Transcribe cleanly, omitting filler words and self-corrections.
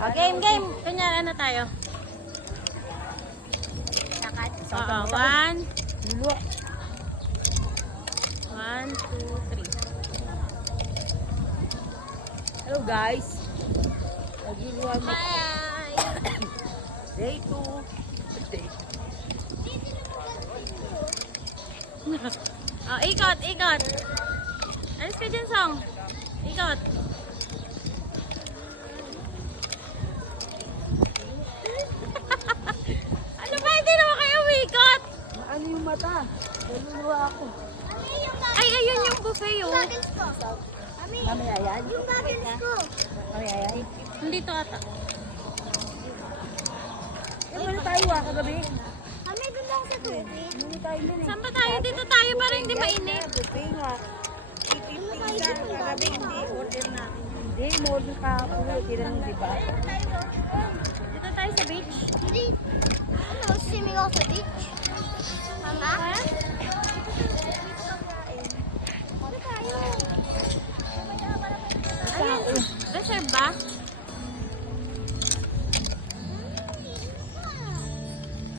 Game. Kanya, ano tayo? Oo, 1, 2, 3. Hello guys. Nagluluwa mo. Bye! Day 2. Day. Oh, ikot. Alis ka dyan, Song. Ikot. Ano ba? Hindi naman kayo umikot. Ano yung mata? Nagluluwa ako. Ay, ayun yung buffet, oh. Mamaya yan. Yung goggles ko. Mamaya yan. Nandito ata. Yung ano tayo kagabi? Kami doon lang sa tubig. Hindi tayo nun eh. Saan ba tayo? Dito tayo para hindi mainit. Buffet nga. 850 isa. Kagabi hindi. Order natin. Hindi. Order ka ako. Tirang diba? Dito tayo sa beach. Hindi. Ano, swimming ako sa beach. Mama? Ano tayo? Ayun. Reserve ba?